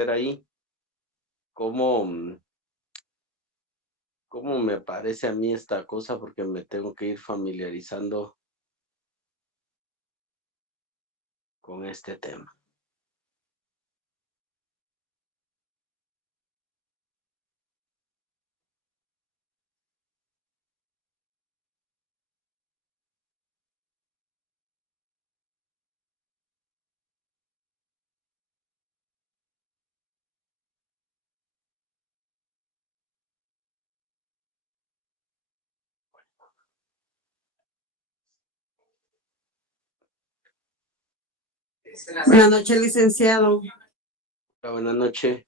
ver ahí cómo, cómo me parece a mí esta cosa, porque me tengo que ir familiarizando con este tema. Buenas noches, licenciado. Buenas noches.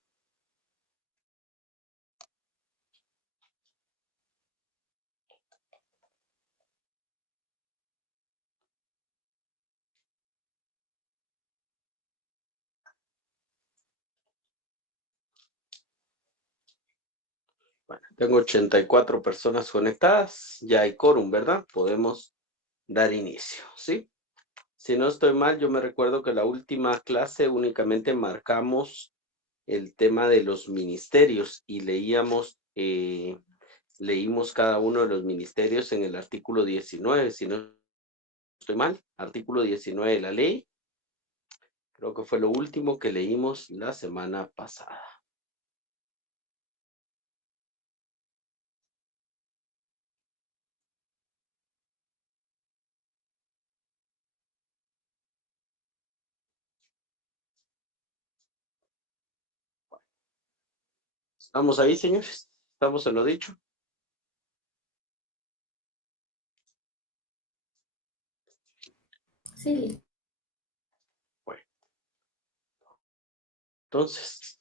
Bueno, tengo 84 personas conectadas, ya hay quórum, ¿verdad? Podemos dar inicio, ¿sí? Si no estoy mal, yo me recuerdo que la última clase únicamente marcamos el tema de los ministerios y leímos cada uno de los ministerios en el artículo 19, si no estoy mal, artículo 19 de la ley. Creo que fue lo último que leímos la semana pasada. ¿Estamos ahí, señores? ¿Estamos en lo dicho? Sí. Bueno, entonces,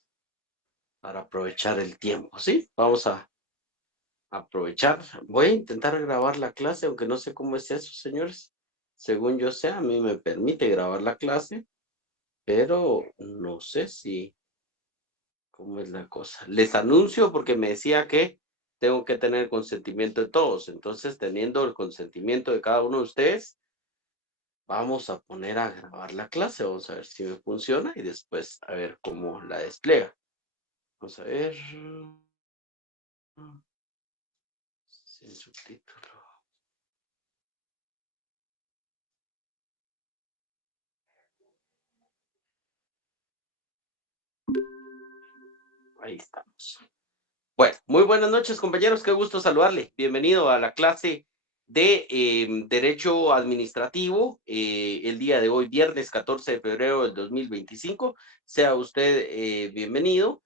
para aprovechar el tiempo, ¿sí? Vamos a aprovechar. Voy a intentar grabar la clase, aunque no sé cómo es eso, señores. Según yo sé, a mí me permite grabar la clase, pero no sé si, cómo es la cosa. Les anuncio porque me decía que tengo que tener el consentimiento de todos. Entonces, teniendo el consentimiento de cada uno de ustedes, vamos a poner a grabar la clase. Vamos a ver si me funciona y después a ver cómo la despliega. Vamos a ver. Sin subtítulo. Ahí estamos. Bueno, muy buenas noches, compañeros. Qué gusto saludarle. Bienvenido a la clase de Derecho Administrativo. El día de hoy, viernes 14 de febrero del 2025. Sea usted bienvenido.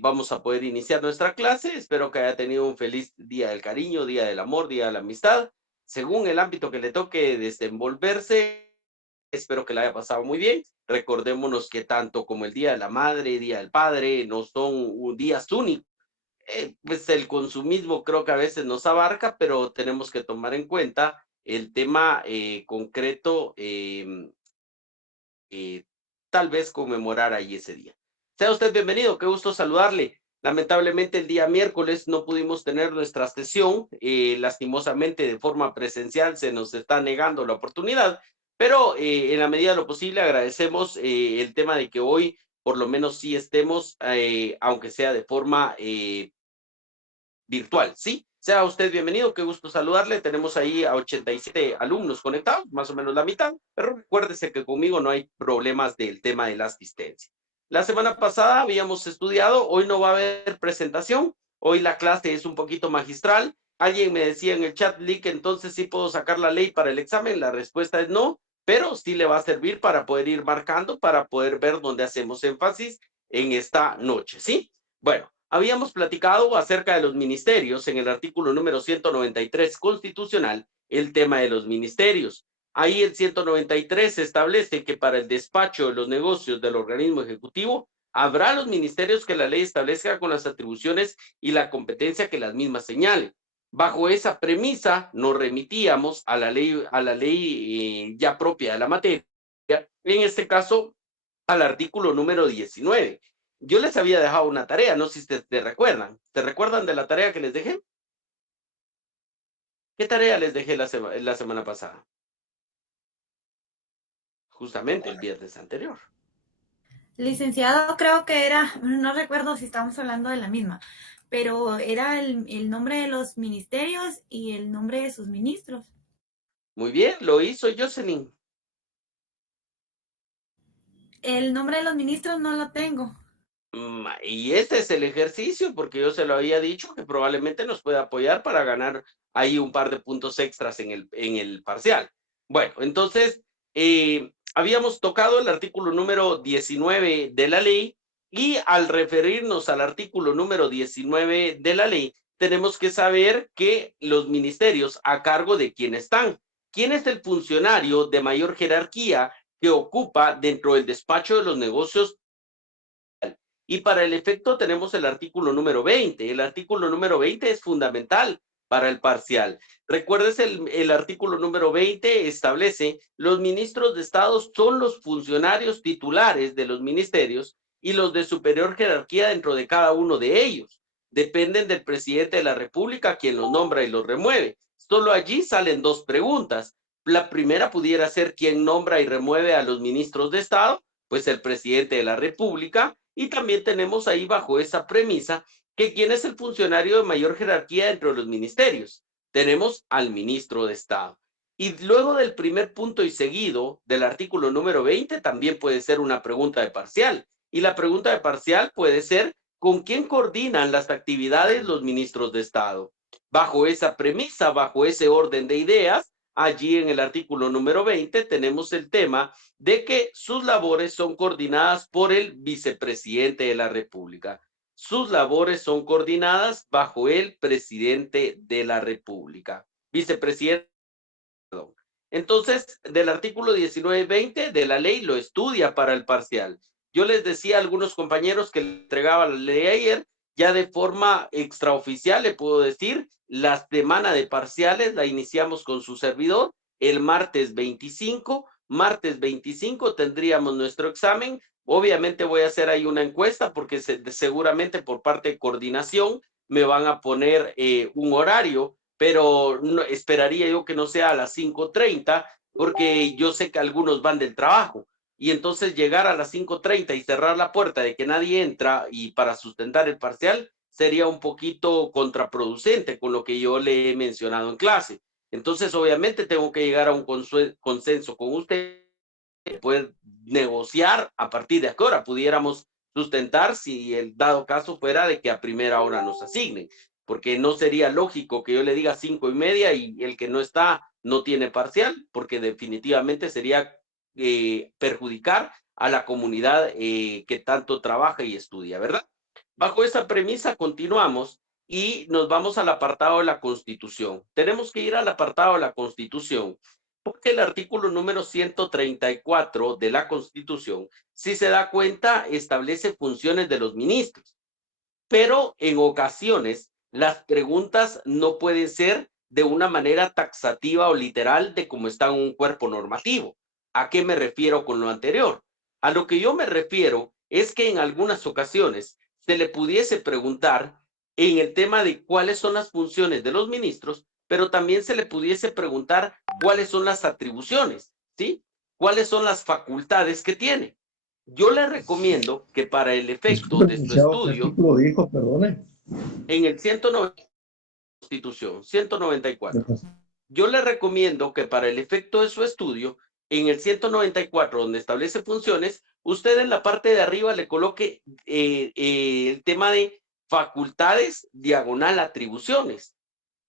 Vamos a poder iniciar nuestra clase. Espero que haya tenido un feliz día del cariño, día del amor, día de la amistad. Según el ámbito que le toque desenvolverse, espero que la haya pasado muy bien. Recordémonos que tanto como el Día de la Madre, Día del Padre, no son días únicos. Pues el consumismo creo que a veces nos abarca, pero tenemos que tomar en cuenta el tema concreto, tal vez conmemorar ahí ese día. Sea usted bienvenido, qué gusto saludarle. Lamentablemente el día miércoles no pudimos tener nuestra sesión, lastimosamente de forma presencial se nos está negando la oportunidad, pero en la medida de lo posible agradecemos el tema de que hoy por lo menos sí estemos, aunque sea de forma virtual, ¿sí? Sea usted bienvenido, qué gusto saludarle. Tenemos ahí a 87 alumnos conectados, más o menos la mitad, pero recuérdese que conmigo no hay problemas del tema de la asistencia. La semana pasada habíamos estudiado, hoy no va a haber presentación, hoy la clase es un poquito magistral. Alguien me decía en el chat, Lick, entonces sí puedo sacar la ley para el examen. La respuesta es no, pero sí le va a servir para poder ir marcando, para poder ver dónde hacemos énfasis en esta noche, ¿sí? Bueno, habíamos platicado acerca de los ministerios en el artículo número 193 constitucional, el tema de los ministerios. Ahí el 193 establece que para el despacho de los negocios del organismo ejecutivo habrá los ministerios que la ley establezca con las atribuciones y la competencia que las mismas señalen. Bajo esa premisa nos remitíamos a la ley ya propia de la materia, en este caso al artículo número 19. Yo les había dejado una tarea, no sé si ustedes te recuerdan. ¿Te recuerdan de la tarea que les dejé? ¿Qué tarea les dejé la semana pasada? Justamente el viernes anterior. Licenciado, creo que era, no recuerdo si estamos hablando de la misma, pero era el nombre de los ministerios y el nombre de sus ministros. Muy bien, lo hizo Jocelyn. El nombre de los ministros no lo tengo. Y este es el ejercicio, porque yo se lo había dicho que probablemente nos puede apoyar para ganar ahí un par de puntos extras en el parcial. Bueno, entonces, habíamos tocado el artículo número 19 de la ley y al referirnos al artículo número 19 de la ley, tenemos que saber que los ministerios a cargo de quién están. ¿Quién es el funcionario de mayor jerarquía que ocupa dentro del despacho de los negocios? Y para el efecto tenemos el artículo número 20. El artículo número 20 es fundamental para el parcial. Recuerdes, el artículo número 20 establece los ministros de Estado son los funcionarios titulares de los ministerios y los de superior jerarquía dentro de cada uno de ellos. Dependen del presidente de la República, quien los nombra y los remueve. Solo allí salen dos preguntas. La primera pudiera ser quién nombra y remueve a los ministros de Estado, pues el presidente de la República. Y también tenemos ahí bajo esa premisa que quién es el funcionario de mayor jerarquía dentro de los ministerios. Tenemos al ministro de Estado. Y luego del primer punto y seguido del artículo número 20 también puede ser una pregunta de parcial. Y la pregunta de parcial puede ser ¿con quién coordinan las actividades los ministros de Estado? Bajo esa premisa, bajo ese orden de ideas, allí en el artículo número 20 tenemos el tema de que sus labores son coordinadas por el vicepresidente de la República. Sus labores son coordinadas bajo el presidente de la República. Vicepresidente, perdón. Entonces, del artículo 19-20 de la ley lo estudia para el parcial. Yo les decía a algunos compañeros que le entregaba la ley ayer, ya de forma extraoficial le puedo decir, la semana de parciales la iniciamos con su servidor el martes 25. Martes 25 tendríamos nuestro examen. Obviamente voy a hacer ahí una encuesta porque seguramente por parte de coordinación me van a poner un horario, pero no, esperaría yo que no sea a las 5:30 porque yo sé que algunos van del trabajo y entonces llegar a las 5:30 y cerrar la puerta de que nadie entra y para sustentar el parcial sería un poquito contraproducente con lo que yo le he mencionado en clase. Entonces, obviamente, tengo que llegar a un consenso con usted, poder negociar a partir de qué hora pudiéramos sustentar si el dado caso fuera de que a primera hora nos asignen, porque no sería lógico que yo le diga 5:30 y el que no está no tiene parcial, porque definitivamente sería perjudicar a la comunidad que tanto trabaja y estudia, ¿verdad? Bajo esa premisa continuamos y nos vamos al apartado de la Constitución. Tenemos que ir al apartado de la Constitución porque el artículo número 134 de la Constitución, si se da cuenta, establece funciones de los ministros, pero en ocasiones las preguntas no pueden ser de una manera taxativa o literal de cómo está en un cuerpo normativo. ¿A qué me refiero con lo anterior? A lo que yo me refiero es que en algunas ocasiones se le pudiese preguntar en el tema de cuáles son las funciones de los ministros, pero también se le pudiese preguntar cuáles son las atribuciones, ¿sí? ¿Cuáles son las facultades que tiene? Yo le recomiendo que para el efecto Disculpe, de su licenciado, ¿qué estudio, artículo dijo? Perdone. en el 190 Constitución, 194. Yo le recomiendo que para el efecto de su estudio, en el 194, donde establece funciones, usted en la parte de arriba le coloque el tema de facultades diagonal atribuciones.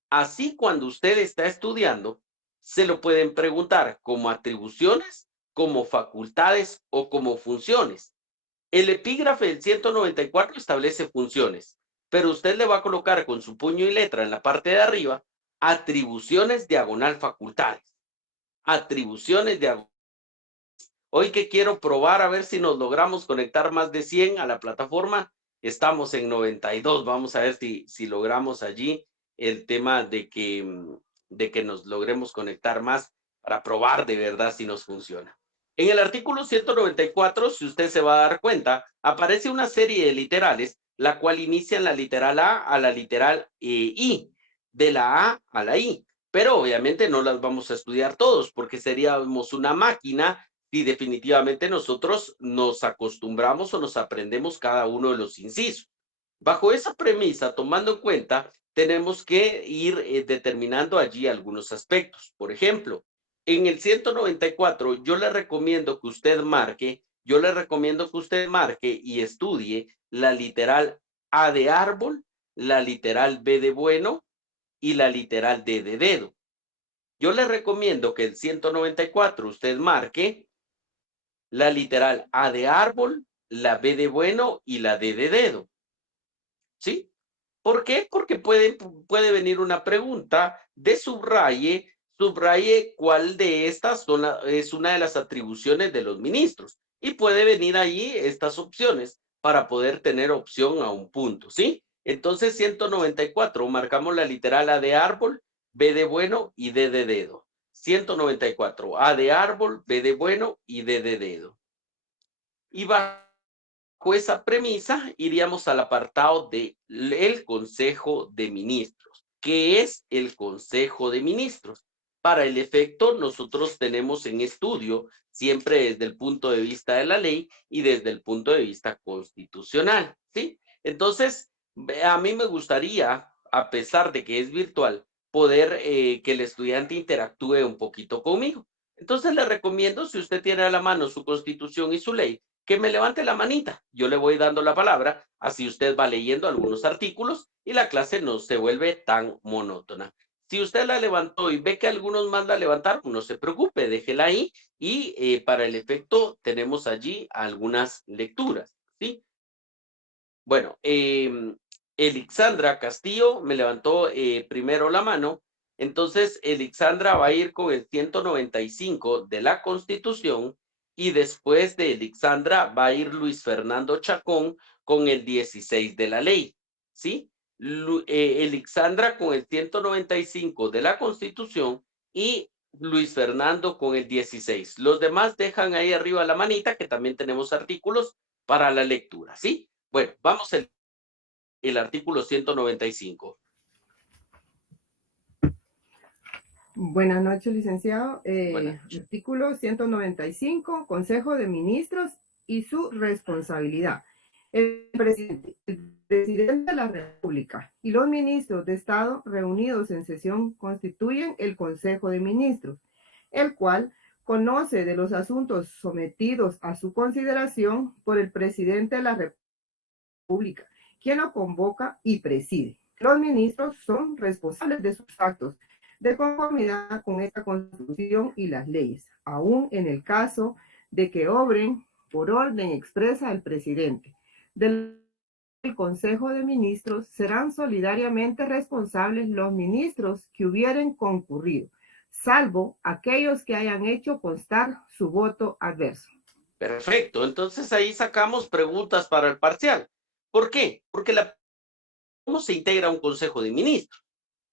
Así cuando usted está estudiando, se lo pueden preguntar como atribuciones, como facultades o como funciones. El epígrafe del 194 establece funciones, pero usted le va a colocar con su puño y letra en la parte de arriba atribuciones diagonal facultades. Atribuciones diagonal. Hoy que quiero probar a ver si nos logramos conectar más de 100 a la plataforma, estamos en 92. Vamos a ver si logramos allí el tema de que nos logremos conectar más para probar de verdad si nos funciona. En el artículo 194, si usted se va a dar cuenta, aparece una serie de literales, la cual inicia en la literal a la literal I, de la A a la I. Pero obviamente no las vamos a estudiar todos porque seríamos una máquina si definitivamente nosotros nos acostumbramos o nos aprendemos cada uno de los incisos. Bajo esa premisa, tomando en cuenta, tenemos que ir determinando allí algunos aspectos. Por ejemplo, en el 194, yo le recomiendo que usted marque y estudie la literal A de árbol, la literal B de bueno y la literal D de dedo. Yo le recomiendo que el 194 usted marque la literal A de árbol, la B de bueno y la D de dedo. ¿Sí? ¿Por qué? Porque puede venir una pregunta de subraye cuál de estas es una de las atribuciones de los ministros. Y puede venir ahí estas opciones para poder tener opción a un punto, ¿sí? Entonces, 194, marcamos la literal A de árbol, B de bueno y D de dedo. 194, A de árbol, B de bueno y D de dedo. Y bajo esa premisa, iríamos al apartado del Consejo de Ministros. ¿Qué es el Consejo de Ministros? Para el efecto, nosotros tenemos en estudio siempre desde el punto de vista de la ley y desde el punto de vista constitucional, ¿sí? Entonces, a mí me gustaría, a pesar de que es virtual, poder que el estudiante interactúe un poquito conmigo. Entonces, le recomiendo, si usted tiene a la mano su constitución y su ley, que me levante la manita. Yo le voy dando la palabra, así usted va leyendo algunos artículos y la clase no se vuelve tan monótona. Si usted la levantó y ve que algunos más la levantaron, no se preocupe, déjela ahí y para el efecto tenemos allí algunas lecturas, ¿sí? Bueno, Elixandra Castillo me levantó primero la mano, entonces Elixandra va a ir con el 195 de la Constitución y después de Elixandra va a ir Luis Fernando Chacón con el 16 de la ley, ¿sí? Elixandra con el 195 de la Constitución y Luis Fernando con el 16. Los demás dejan ahí arriba la manita que también tenemos artículos para la lectura, ¿sí? Bueno, vamos el artículo 195. Buenas noches, licenciado. Buenas noches. Artículo 195, Consejo de Ministros y su responsabilidad. El presidente de la República y los ministros de Estado reunidos en sesión constituyen el Consejo de Ministros, el cual conoce de los asuntos sometidos a su consideración por el presidente de la República, quien lo convoca y preside. Los ministros son responsables de sus actos de conformidad con esta Constitución y las leyes, aun en el caso de que obren por orden expresa del presidente. Del Consejo de Ministros serán solidariamente responsables los ministros que hubieren concurrido, salvo aquellos que hayan hecho constar su voto adverso. Perfecto, entonces ahí sacamos preguntas para el parcial. ¿Por qué? Porque ¿cómo se integra un Consejo de Ministros?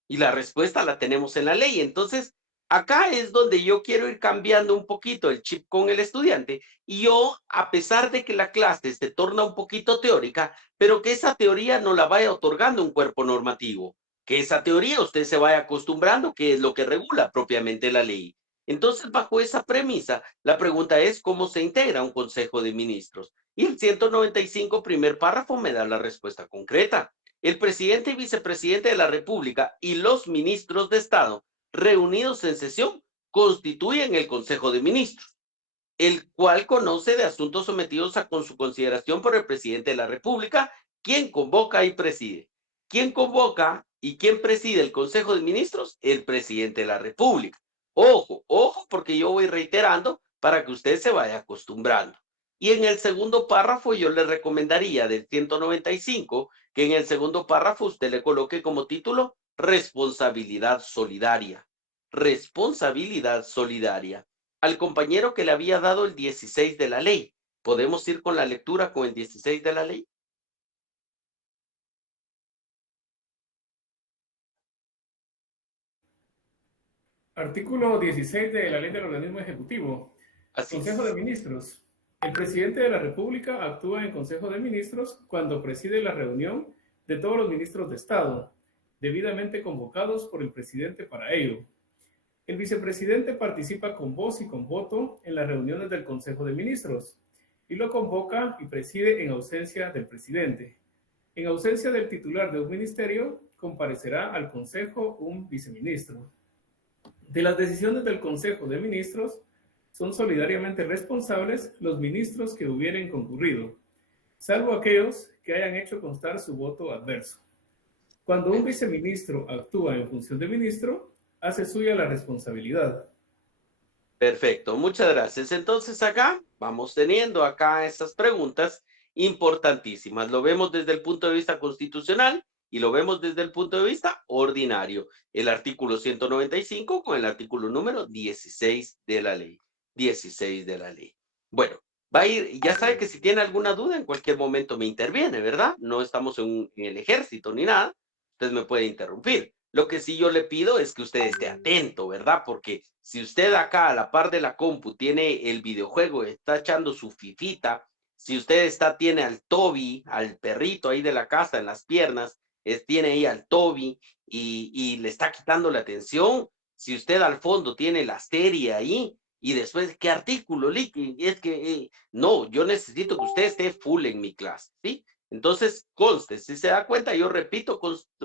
Y la respuesta la tenemos en la ley. Entonces, acá es donde yo quiero ir cambiando un poquito el chip con el estudiante. Y yo, a pesar de que la clase se torna un poquito teórica, pero que esa teoría no la vaya otorgando un cuerpo normativo. Que esa teoría usted se vaya acostumbrando, que es lo que regula propiamente la ley. Entonces, bajo esa premisa, la pregunta es cómo se integra un Consejo de Ministros. Y el 195, primer párrafo, me da la respuesta concreta. El presidente y vicepresidente de la República y los ministros de Estado reunidos en sesión constituyen el Consejo de Ministros, el cual conoce de asuntos sometidos a con su consideración por el presidente de la República, quien convoca y preside. ¿Quién convoca y quién preside el Consejo de Ministros? El presidente de la República. Ojo, ojo, porque yo voy reiterando para que usted se vaya acostumbrando. Y en el segundo párrafo yo le recomendaría del 195 que en el segundo párrafo usted le coloque como título responsabilidad solidaria. Responsabilidad solidaria. Al compañero que le había dado el 16 de la ley, ¿podemos ir con la lectura con el 16 de la ley? Artículo 16 de la Ley del Organismo Ejecutivo. Así Consejo es. de Ministros. El presidente de la República actúa en Consejo de Ministros cuando preside la reunión de todos los ministros de Estado, debidamente convocados por el presidente para ello. El vicepresidente participa con voz y con voto en las reuniones del Consejo de Ministros y lo convoca y preside en ausencia del presidente. En ausencia del titular de un ministerio, comparecerá al Consejo un viceministro. De las decisiones del Consejo de Ministros, son solidariamente responsables los ministros que hubieren concurrido, salvo aquellos que hayan hecho constar su voto adverso. Cuando un viceministro actúa en función de ministro, hace suya la responsabilidad. Perfecto, muchas gracias. Entonces acá vamos teniendo acá estas preguntas importantísimas. Lo vemos desde el punto de vista constitucional y lo vemos desde el punto de vista ordinario. El artículo 195 con el artículo número 16 de la ley. 16 de la ley. Bueno, va a ir, ya sabe que si tiene alguna duda en cualquier momento me interviene, ¿verdad? No estamos en el ejército ni nada, usted me puede interrumpir. Lo que sí yo le pido es que usted esté atento, ¿verdad? Porque si usted acá a la par de la compu tiene el videojuego, está echando su fifita, si usted tiene al Toby, al perrito ahí de la casa en las piernas, tiene ahí al Toby y le está quitando la atención, si usted al fondo tiene la serie ahí y después, ¿qué artículo, Licky? Es que, no, yo necesito que usted esté full en mi clase, ¿sí? Entonces, conste, si se da cuenta, yo repito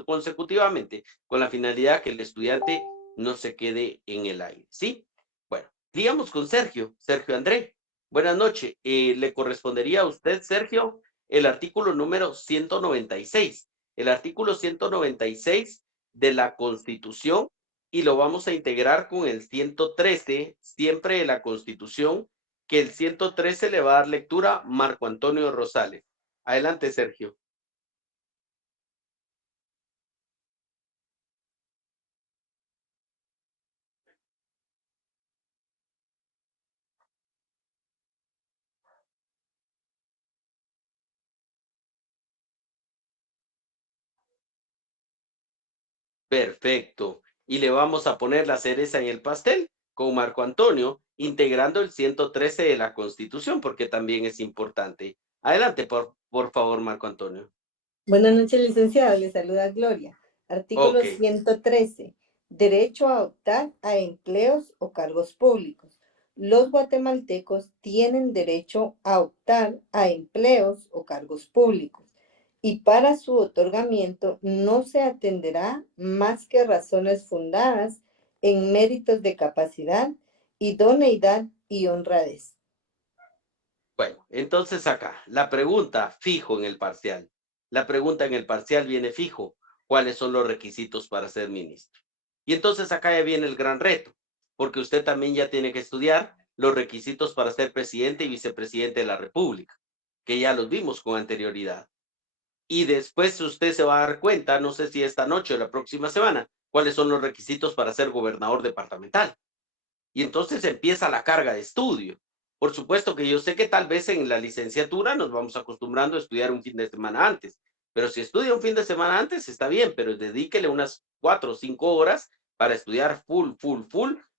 consecutivamente con la finalidad que el estudiante no se quede en el aire, ¿sí? Bueno, digamos con Sergio André. Buenas noches. Le correspondería a usted, Sergio, el artículo número 196. El artículo 196 de la Constitución y lo vamos a integrar con el 113, siempre de la Constitución, que el 113 le va a dar lectura Marco Antonio Rosales. Adelante, Sergio. Perfecto. Y le vamos a poner la cereza en el pastel con Marco Antonio, integrando el 113 de la Constitución, porque también es importante. Adelante, por favor, Marco Antonio. Buenas noches, licenciado. Le saluda Gloria. Artículo Ok. 113. Derecho a optar a empleos o cargos públicos. Los guatemaltecos tienen derecho a optar a empleos o cargos públicos y para su otorgamiento no se atenderá más que razones fundadas en méritos de capacidad, idoneidad y honradez. Bueno, entonces acá, la pregunta fijo en el parcial. La pregunta en el parcial viene fijo. ¿Cuáles son los requisitos para ser ministro? Y entonces acá ya viene el gran reto, porque usted también ya tiene que estudiar los requisitos para ser presidente y vicepresidente de la República, que ya los vimos con anterioridad. Y después usted se va a dar cuenta, no sé si esta noche o la próxima semana, cuáles son los requisitos para ser gobernador departamental. Y entonces empieza la carga de estudio. Por supuesto que yo sé que tal vez en la licenciatura nos vamos acostumbrando a estudiar un fin de semana antes, pero si estudia un fin de semana antes está bien, pero dedíquele unas 4 o 5 horas para estudiar full,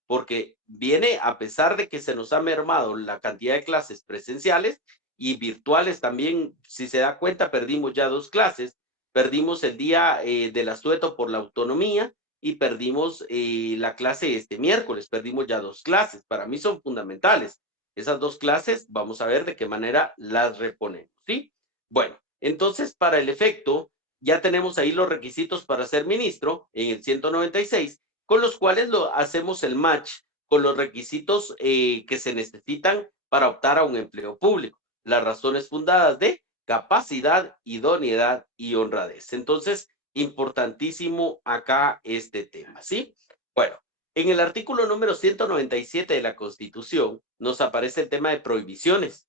porque viene a pesar de que se nos ha mermado la cantidad de clases presenciales y virtuales también, si se da cuenta, perdimos ya 2 clases, perdimos el día del asueto por la autonomía, y perdimos la clase este miércoles, perdimos ya 2 clases, para mí son fundamentales. Esas 2 clases vamos a ver de qué manera las reponemos, ¿sí? Bueno, entonces para el efecto, ya tenemos ahí los requisitos para ser ministro en el 196, con los cuales lo hacemos el match con los requisitos que se necesitan para optar a un empleo público. Las razones fundadas de capacidad, idoneidad y honradez. Entonces, importantísimo acá este tema, ¿sí? Bueno, en el artículo número 197 de la Constitución nos aparece el tema de prohibiciones.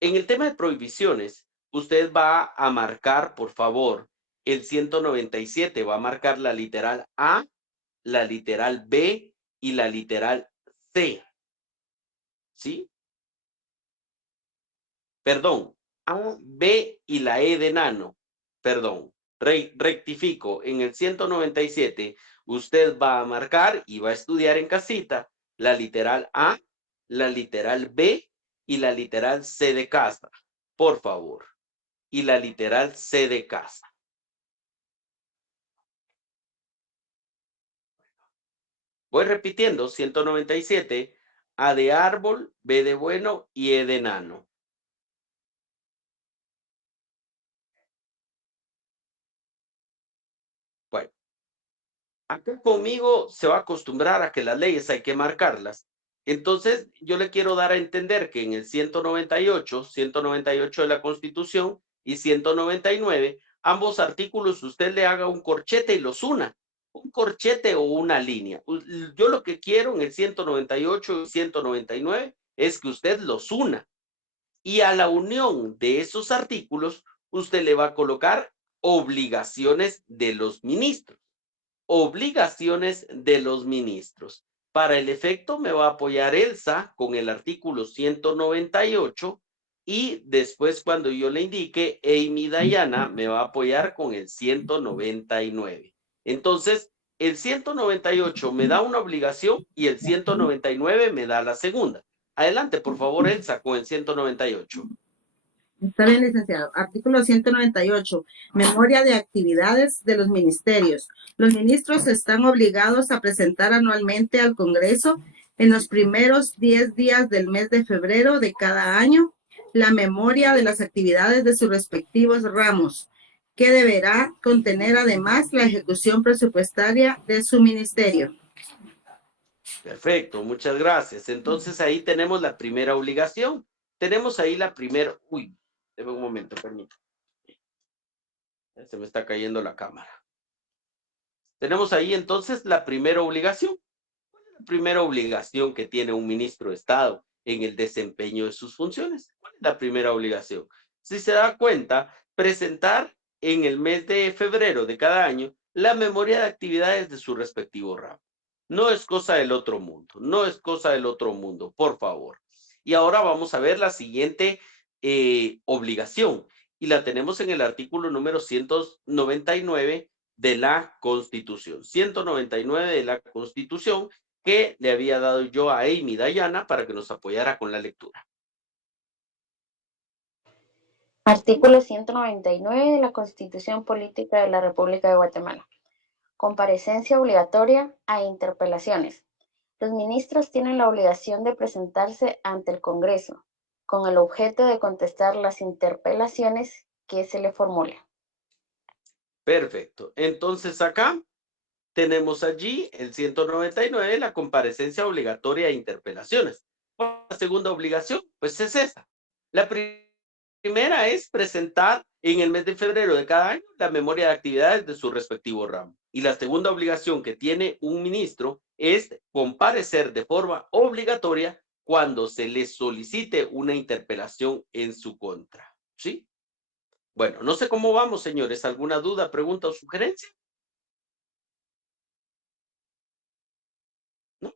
En el tema de prohibiciones, usted va a marcar, por favor, el 197, va a marcar la literal A, la literal B y la literal C, ¿sí? Perdón, A, B y la E de nano, perdón. Rectifico, en el 197 usted va a marcar y va a estudiar en casita la literal A, la literal B y la literal C de casa, por favor. Y la literal C de casa. Voy repitiendo, 197, A de árbol, B de bueno y E de enano. Bueno, acá conmigo se va a acostumbrar a que las leyes hay que marcarlas. Entonces, yo le quiero dar a entender que en el 198 de la Constitución y 199, ambos artículos usted le haga un corchete y los una. Un corchete o una línea. Yo lo que quiero en el 198 y 199 es que usted los una. Y a la unión de esos artículos, usted le va a colocar obligaciones de los ministros. Obligaciones de los ministros. Para el efecto me va a apoyar Elsa con el artículo 198 y después cuando yo le indique, Amy Dayana me va a apoyar con el 199. Entonces, el 198 me da una obligación y el 199 me da la segunda. Adelante, por favor, Elsa, con el 198. Está bien, licenciado. Artículo 198. Memoria de actividades de los ministerios. Los ministros están obligados a presentar anualmente al Congreso en los primeros 10 días del mes de febrero de cada año la memoria de las actividades de sus respectivos ramos, que deberá contener además la ejecución presupuestaria de su ministerio. Perfecto, muchas gracias. Entonces ahí tenemos la primera obligación. Tenemos ahí la primera... Uy, deme un momento, permítame. Se me está cayendo la cámara. Tenemos ahí entonces la primera obligación. ¿Cuál es la primera obligación que tiene un ministro de Estado en el desempeño de sus funciones? ¿Cuál es la primera obligación? Si se da cuenta, presentar en el mes de febrero de cada año la memoria de actividades de su respectivo ramo. No es cosa del otro mundo, no es cosa del otro mundo, por favor. Y ahora vamos a ver la siguiente obligación y la tenemos en el artículo número 199 de la Constitución. 199 de la Constitución que le había dado yo a Amy Dayana para que nos apoyara con la lectura. Artículo 199 de la Constitución Política de la República de Guatemala. Comparecencia obligatoria a interpelaciones. Los ministros tienen la obligación de presentarse ante el Congreso con el objeto de contestar las interpelaciones que se le formulen. Perfecto. Entonces acá tenemos allí el 199, la comparecencia obligatoria a interpelaciones. ¿Cuál es la segunda obligación? Pues es esta. La primera es presentar en el mes de febrero de cada año la memoria de actividades de su respectivo ramo. Y la segunda obligación que tiene un ministro es comparecer de forma obligatoria cuando se le solicite una interpelación en su contra. ¿Sí? Bueno, no sé cómo vamos, señores. ¿Alguna duda, pregunta o sugerencia? ¿No?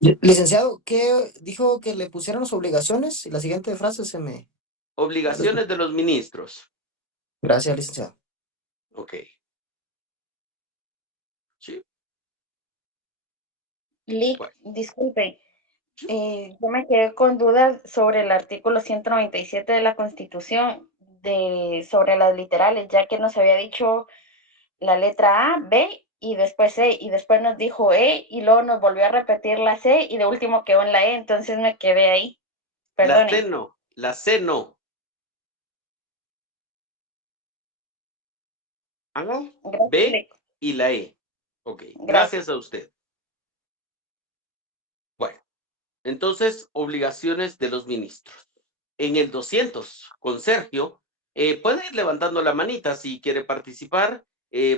Licenciado, ¿qué dijo que le pusieron las obligaciones? Y la siguiente frase se me... Obligaciones de los ministros. Gracias, licenciado. Ok. Sí. Bueno. Disculpe, yo me quedé con dudas sobre el artículo 197 de la Constitución, sobre las literales, ya que nos había dicho la letra A, B y después C, y después nos dijo E, y luego nos volvió a repetir la C, y de último quedó en la E, entonces me quedé ahí. Perdone. La C no. A, B y la E. Ok, gracias a usted. Bueno, entonces, obligaciones de los ministros. En el 200, con Sergio, puede ir levantando la manita si quiere participar.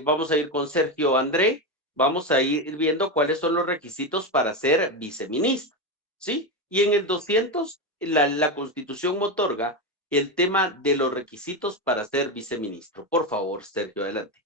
Vamos a ir con Sergio André. Vamos a ir viendo cuáles son los requisitos para ser viceministro. ¿Sí? Y en el 200, la Constitución otorga el tema de los requisitos para ser viceministro. Por favor, Sergio, adelante.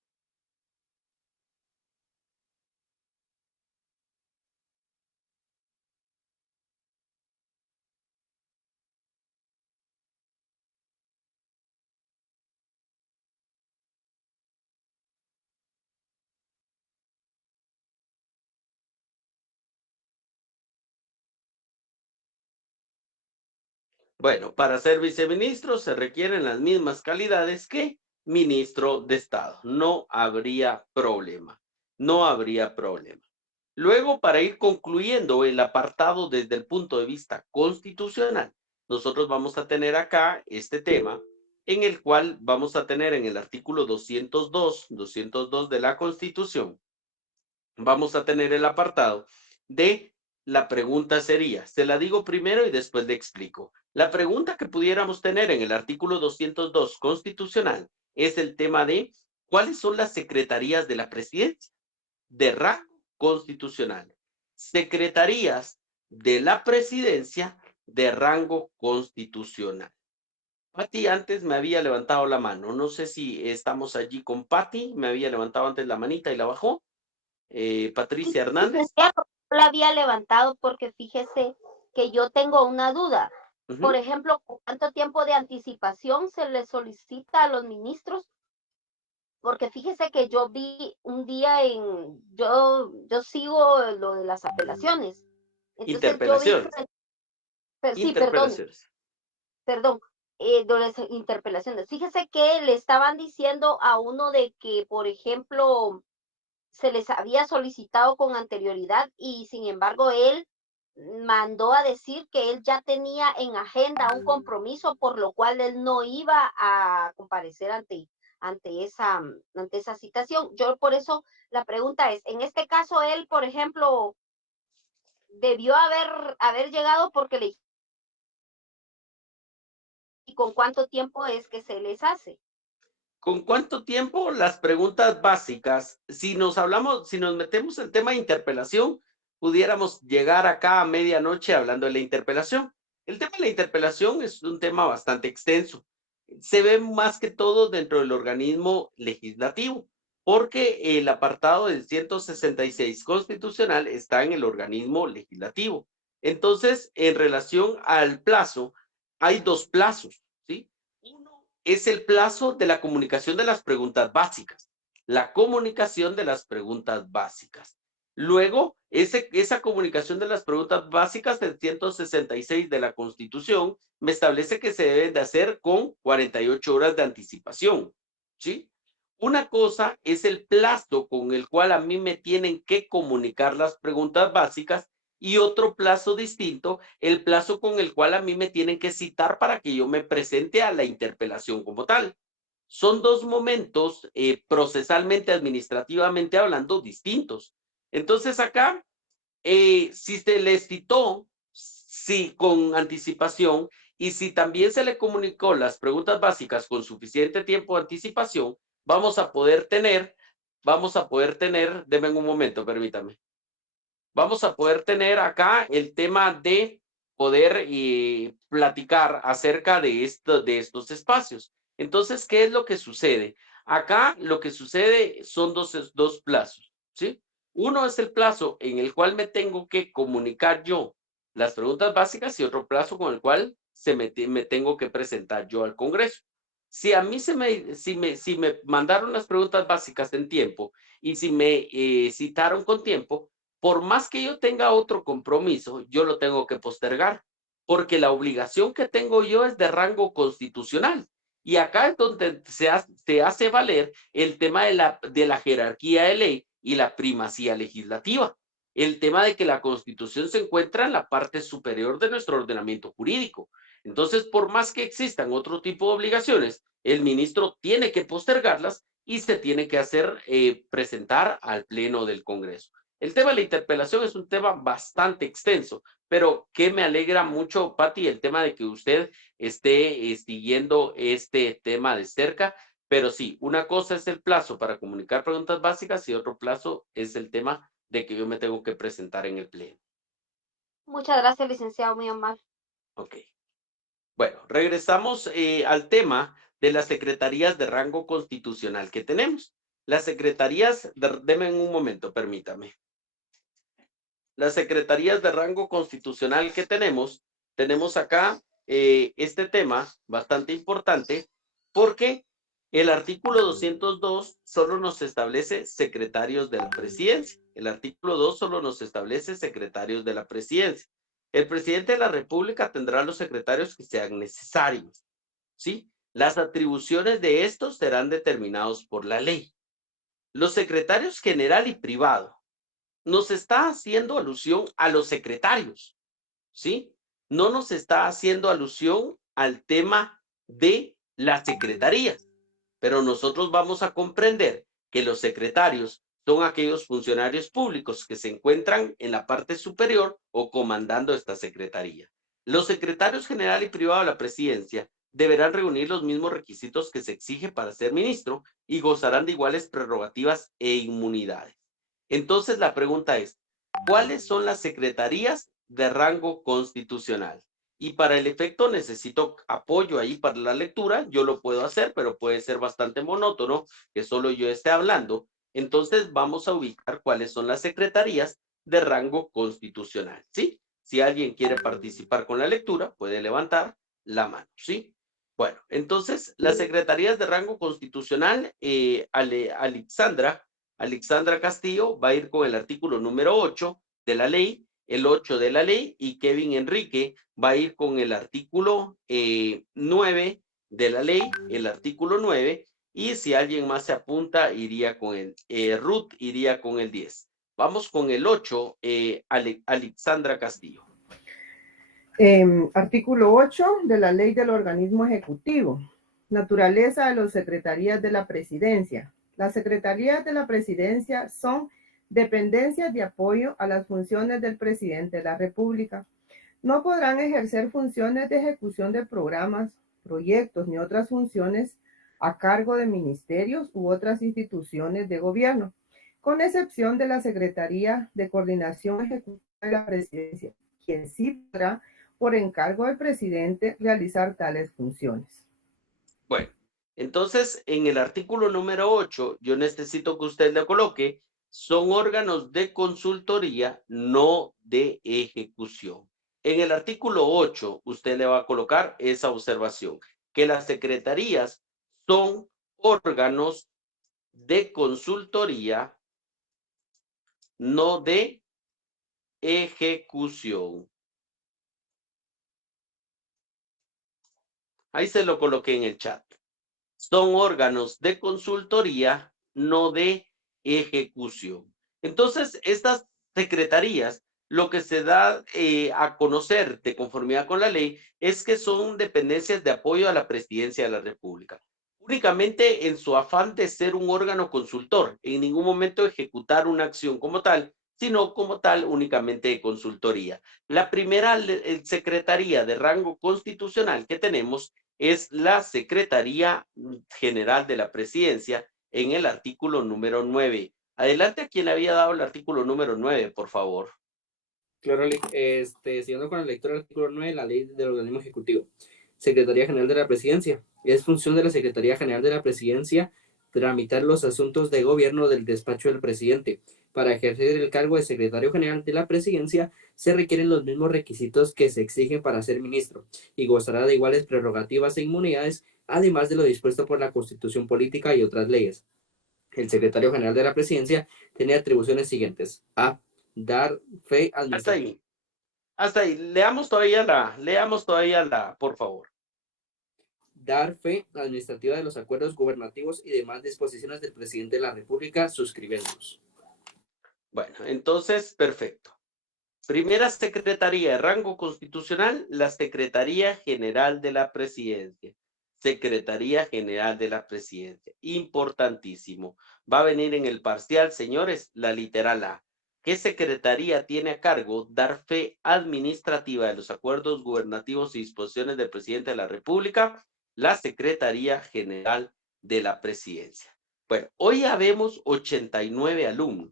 Bueno, para ser viceministro se requieren las mismas calidades que ministro de Estado. No habría problema. No habría problema. Luego, para ir concluyendo el apartado desde el punto de vista constitucional, nosotros vamos a tener acá este tema en el cual vamos a tener en el artículo 202 de la Constitución, vamos a tener el apartado de la pregunta sería, se la digo primero y después le explico. La pregunta que pudiéramos tener en el artículo 202 constitucional es el tema de ¿cuáles son las secretarías de la presidencia de rango constitucional? Secretarías de la presidencia de rango constitucional. Pati antes me había levantado la mano. No sé si estamos allí con Pati. Me había levantado antes la manita y la bajó. Patricia Hernández. La había levantado porque fíjese que yo tengo una duda. Por ejemplo, ¿cuánto tiempo de anticipación se le solicita a los ministros? Porque fíjese que yo vi un día yo sigo lo de las apelaciones. Entonces interpelaciones. Sí, perdón, de las interpelaciones. Fíjese que le estaban diciendo a uno de que, por ejemplo, se les había solicitado con anterioridad y sin embargo él mandó a decir que él ya tenía en agenda un compromiso, por lo cual él no iba a comparecer ante esa citación. Yo por eso la pregunta es, en este caso él, por ejemplo, debió haber llegado porque le... ¿Y con cuánto tiempo es que se les hace? ¿Con cuánto tiempo? Las preguntas básicas. Si nos metemos en el tema de interpelación, pudiéramos llegar acá a medianoche hablando de la interpelación. El tema de la interpelación es un tema bastante extenso. Se ve más que todo dentro del organismo legislativo, porque el apartado del 166 constitucional está en el organismo legislativo. Entonces, en relación al plazo, hay dos plazos, ¿sí? Uno es el plazo de la comunicación de las preguntas básicas, la comunicación de las preguntas básicas. Luego, esa comunicación de las preguntas básicas del 166 de la Constitución me establece que se deben de hacer con 48 horas de anticipación, ¿sí? Una cosa es el plazo con el cual a mí me tienen que comunicar las preguntas básicas y otro plazo distinto, el plazo con el cual a mí me tienen que citar para que yo me presente a la interpelación como tal. Son dos momentos procesalmente, administrativamente hablando, distintos. Entonces acá, si se les citó, sí, con anticipación, y si también se le comunicó las preguntas básicas con suficiente tiempo de anticipación, vamos a poder tener, denme un momento, permítame. Vamos a poder tener acá el tema de poder platicar acerca de estos espacios. Entonces, ¿qué es lo que sucede? Acá lo que sucede son dos plazos, ¿sí? Uno es el plazo en el cual me tengo que comunicar yo las preguntas básicas y otro plazo con el cual me tengo que presentar yo al Congreso. Si a mí si me mandaron las preguntas básicas en tiempo y si me citaron con tiempo, por más que yo tenga otro compromiso, yo lo tengo que postergar, porque la obligación que tengo yo es de rango constitucional. Y acá es donde se hace valer el tema de la jerarquía de ley y la primacía legislativa. El tema de que la Constitución se encuentra en la parte superior de nuestro ordenamiento jurídico. Entonces, por más que existan otro tipo de obligaciones, el ministro tiene que postergarlas y se tiene que presentar al Pleno del Congreso. El tema de la interpelación es un tema bastante extenso, pero que me alegra mucho, Pati, el tema de que usted esté siguiendo este tema de cerca. Pero sí, una cosa es el plazo para comunicar preguntas básicas y otro plazo es el tema de que yo me tengo que presentar en el Pleno. Muchas gracias, licenciado, muy amable. Ok. Bueno, regresamos al tema de las secretarías de rango constitucional que tenemos. Las secretarías, denme un momento, permítame. Las secretarías de rango constitucional que tenemos acá este tema bastante importante porque el artículo 202 solo nos establece secretarios de la presidencia. El artículo 2 solo nos establece secretarios de la presidencia. El presidente de la República tendrá los secretarios que sean necesarios, ¿sí? Las atribuciones de estos serán determinados por la ley. Los secretarios general y privado nos está haciendo alusión a los secretarios, ¿sí? No nos está haciendo alusión al tema de las secretarías, pero nosotros vamos a comprender que los secretarios son aquellos funcionarios públicos que se encuentran en la parte superior o comandando esta secretaría. Los secretarios general y privado de la presidencia deberán reunir los mismos requisitos que se exige para ser ministro y gozarán de iguales prerrogativas e inmunidades. Entonces la pregunta es, ¿cuáles son las secretarías de rango constitucional? Y para el efecto necesito apoyo ahí para la lectura, yo lo puedo hacer, pero puede ser bastante monótono que solo yo esté hablando. Entonces vamos a ubicar cuáles son las secretarías de rango constitucional, ¿sí? Si alguien quiere participar con la lectura, puede levantar la mano, ¿sí? Bueno, entonces las secretarías de rango constitucional, Alexandra Castillo va a ir con el artículo número 8 de la ley, el 8 de la ley, y Kevin Enrique va a ir con el artículo 9 de la ley, el artículo 9, y si alguien más se apunta, iría con Ruth iría con el 10. Vamos con el 8, Alexandra Castillo. Artículo 8 de la Ley del Organismo Ejecutivo. Naturaleza de las secretarías de la Presidencia. Las secretarías de la Presidencia son dependencias de apoyo a las funciones del presidente de la República. No podrán ejercer funciones de ejecución de programas, proyectos ni otras funciones a cargo de ministerios u otras instituciones de gobierno, con excepción de la Secretaría de Coordinación Ejecutiva de la Presidencia, quien sí podrá, por encargo del presidente, realizar tales funciones. Bueno, entonces en el artículo número 8, yo necesito que usted le coloque, son órganos de consultoría, no de ejecución. En el artículo 8, usted le va a colocar esa observación, que las secretarías son órganos de consultoría, no de ejecución. Ahí se lo coloqué en el chat. Son órganos de consultoría, no de ejecución. Entonces, estas secretarías, lo que se da a conocer de conformidad con la ley es que son dependencias de apoyo a la presidencia de la República. Únicamente en su afán de ser un órgano consultor, en ningún momento ejecutar una acción como tal, sino como tal únicamente de consultoría. La primera secretaría de rango constitucional que tenemos es la Secretaría General de la Presidencia en el artículo número 9. Adelante a quien le había dado el artículo número 9, por favor. Claro, siguiendo con la lectura del artículo 9, la ley del organismo ejecutivo. Secretaría General de la Presidencia. Es función de la Secretaría General de la Presidencia tramitar los asuntos de gobierno del despacho del presidente. Para ejercer el cargo de secretario general de la presidencia se requieren los mismos requisitos que se exigen para ser ministro y gozará de iguales prerrogativas e inmunidades, además de lo dispuesto por la Constitución Política y otras leyes. El secretario general de la presidencia tiene atribuciones siguientes. A. Dar fe administrativa. Hasta ahí. Leamos todavía la, por favor. Dar fe administrativa de los acuerdos gubernativos y demás disposiciones del presidente de la República, suscribiéndolos. Bueno, entonces, perfecto. Primera secretaría de rango constitucional, la Secretaría General de la Presidencia. Secretaría General de la Presidencia. Importantísimo. Va a venir en el parcial, señores, la literal A. ¿Qué secretaría tiene a cargo dar fe administrativa de los acuerdos gubernativos y disposiciones del presidente de la República? La Secretaría General de la Presidencia. Bueno, hoy ya vemos 89 alumnos.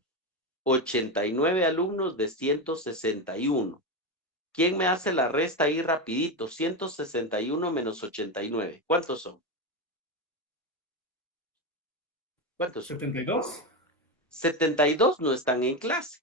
89 alumnos de 161. ¿Quién me hace la resta ahí rapidito? 161 menos 89. ¿Cuántos son? ¿Cuántos son? 72. 72 no están en clase.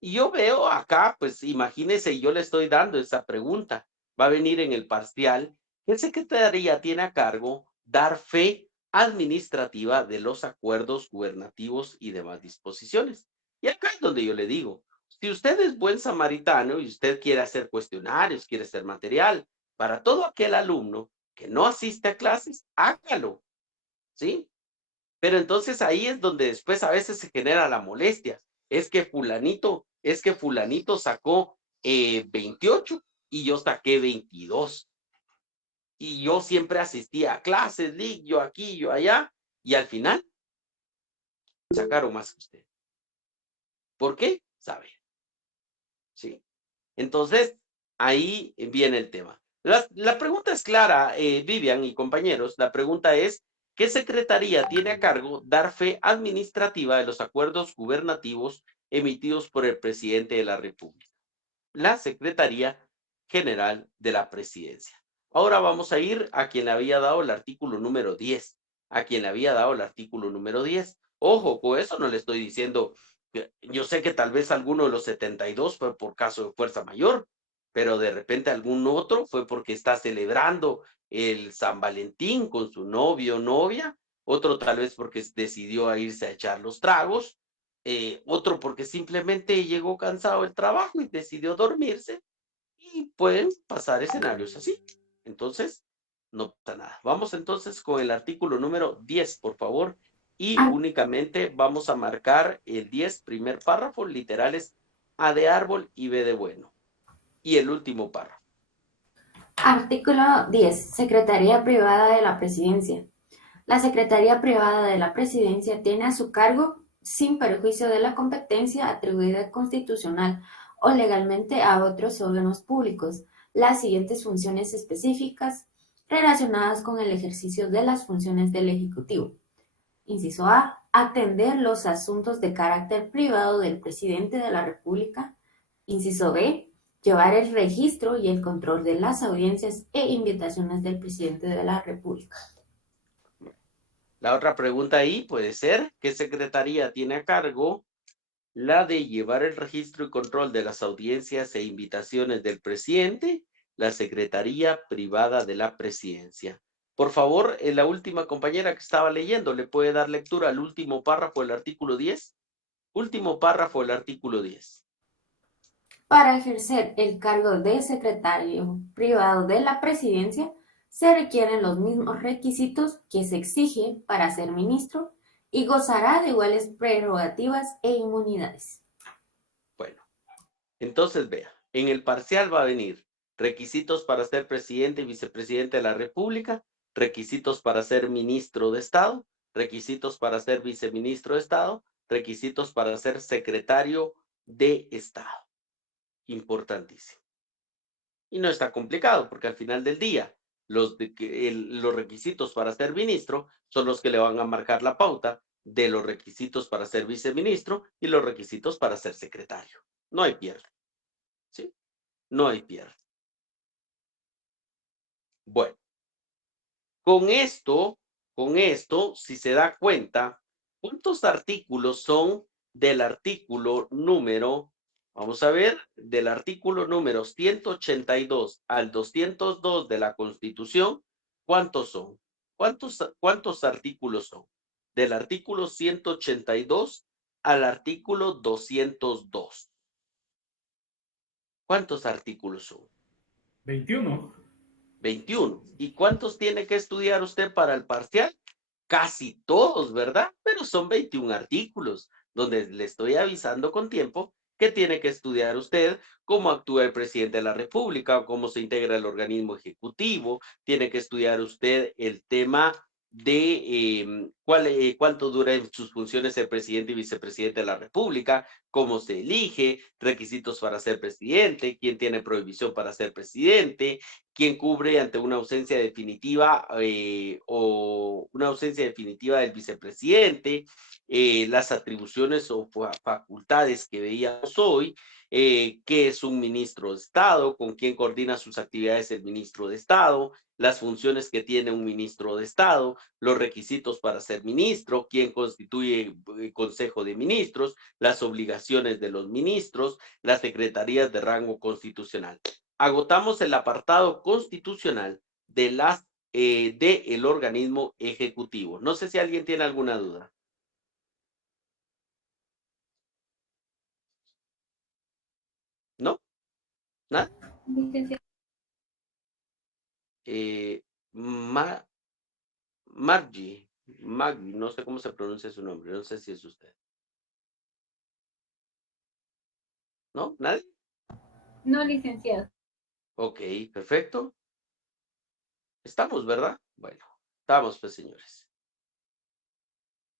Y yo veo acá, pues imagínese, yo le estoy dando esa pregunta. Va a venir en el parcial. ¿Qué secretaría tiene a cargo dar fe administrativa de los acuerdos gubernativos y demás disposiciones? Y acá es donde yo le digo, si usted es buen samaritano y usted quiere hacer cuestionarios, quiere hacer material, para todo aquel alumno que no asiste a clases, hágalo, ¿sí? Pero entonces ahí es donde después a veces se genera la molestia. es que fulanito sacó 28 y yo saqué 22. Y yo siempre asistía a clases, yo aquí, yo allá, y al final sacaron más que usted. ¿Por qué? Saber. ¿Sí? Entonces, ahí viene el tema. La pregunta es clara, Vivian y compañeros. La pregunta es, ¿qué secretaría tiene a cargo dar fe administrativa de los acuerdos gubernativos emitidos por el presidente de la República? La Secretaría General de la Presidencia. Ahora vamos a ir a quien le había dado el artículo número 10. A quien le había dado el artículo número 10. Ojo, con eso no le estoy diciendo, yo sé que tal vez alguno de los 72 fue por caso de fuerza mayor, pero de repente algún otro fue porque está celebrando el San Valentín con su novio o novia, otro tal vez porque decidió irse a echar los tragos, otro porque simplemente llegó cansado del trabajo y decidió dormirse, y pueden pasar escenarios así. Entonces, no pasa nada. Vamos entonces con el artículo número 10, por favor, y únicamente vamos a marcar el 10, primer párrafo, literales A de árbol y B de bueno. Y el último párrafo. Artículo 10. Secretaría Privada de la Presidencia. La Secretaría Privada de la Presidencia tiene a su cargo, sin perjuicio de la competencia atribuida constitucional o legalmente a otros órganos públicos, las siguientes funciones específicas relacionadas con el ejercicio de las funciones del Ejecutivo. Inciso A. Atender los asuntos de carácter privado del Presidente de la República. Inciso B. Llevar el registro y el control de las audiencias e invitaciones del Presidente de la República. La otra pregunta ahí puede ser, ¿qué secretaría tiene a cargo la de llevar el registro y control de las audiencias e invitaciones del presidente? La Secretaría Privada de la Presidencia. Por favor, la última compañera que estaba leyendo, ¿le puede dar lectura al último párrafo del artículo 10? Último párrafo del artículo 10. Para ejercer el cargo de secretario privado de la Presidencia, se requieren los mismos requisitos que se exige para ser ministro y gozará de iguales prerrogativas e inmunidades. Bueno, entonces vea, en el parcial va a venir requisitos para ser presidente y vicepresidente de la República, requisitos para ser ministro de Estado, requisitos para ser viceministro de Estado, requisitos para ser secretario de Estado. Importantísimo. Y no está complicado, porque al final del día, los requisitos para ser ministro son los que le van a marcar la pauta de los requisitos para ser viceministro y los requisitos para ser secretario. No hay pierde. ¿Sí? No hay pierde. Bueno, con esto, si se da cuenta, ¿cuántos artículos son del artículo número, vamos a ver, del artículo número 182 al 202 de la Constitución? ¿Cuántos son? ¿Cuántos artículos son? Del artículo 182 al artículo 202. ¿Cuántos artículos son? 21. 21. ¿Y cuántos tiene que estudiar usted para el parcial? Casi todos, ¿verdad? Pero son 21 artículos, donde le estoy avisando con tiempo que tiene que estudiar usted cómo actúa el presidente de la República, cómo se integra el organismo ejecutivo, tiene que estudiar usted el tema de cuánto dura en sus funciones el presidente y vicepresidente de la República, cómo se elige, requisitos para ser presidente, quién tiene prohibición para ser presidente, quién cubre ante una ausencia definitiva o una ausencia definitiva del vicepresidente, las atribuciones o facultades que veíamos hoy, qué es un ministro de Estado, con quién coordina sus actividades el ministro de Estado, las funciones que tiene un ministro de Estado, los requisitos para ser ministro, quién constituye el Consejo de Ministros, las obligaciones de los ministros, las secretarías de rango constitucional. Agotamos el apartado constitucional de el organismo ejecutivo. No sé si alguien tiene alguna duda. ¿No? ¿Nada? Maggie, no sé cómo se pronuncia su nombre, no sé si es usted. ¿No? ¿Nadie? No, licenciado. Ok, perfecto. Estamos, ¿verdad? Bueno, estamos, pues, señores.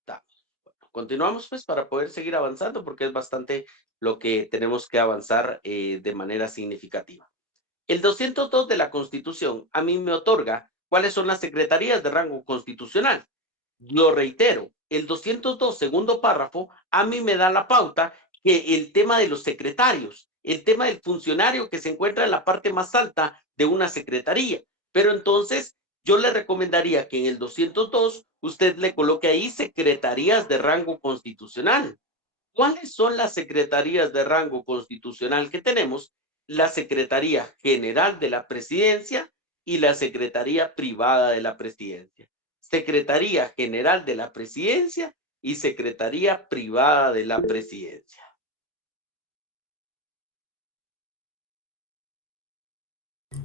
Estamos. Bueno, continuamos, pues, para poder seguir avanzando, porque es bastante lo que tenemos que avanzar de manera significativa. El 202 de la Constitución a mí me otorga cuáles son las secretarías de rango constitucional. Lo reitero, el 202, segundo párrafo, a mí me da la pauta que el tema de los secretarios, el tema del funcionario que se encuentra en la parte más alta de una secretaría. Pero entonces, yo le recomendaría que en el 202 usted le coloque ahí secretarías de rango constitucional. ¿Cuáles son las secretarías de rango constitucional que tenemos? La Secretaría General de la Presidencia y la Secretaría Privada de la Presidencia. Secretaría General de la Presidencia y Secretaría Privada de la Presidencia.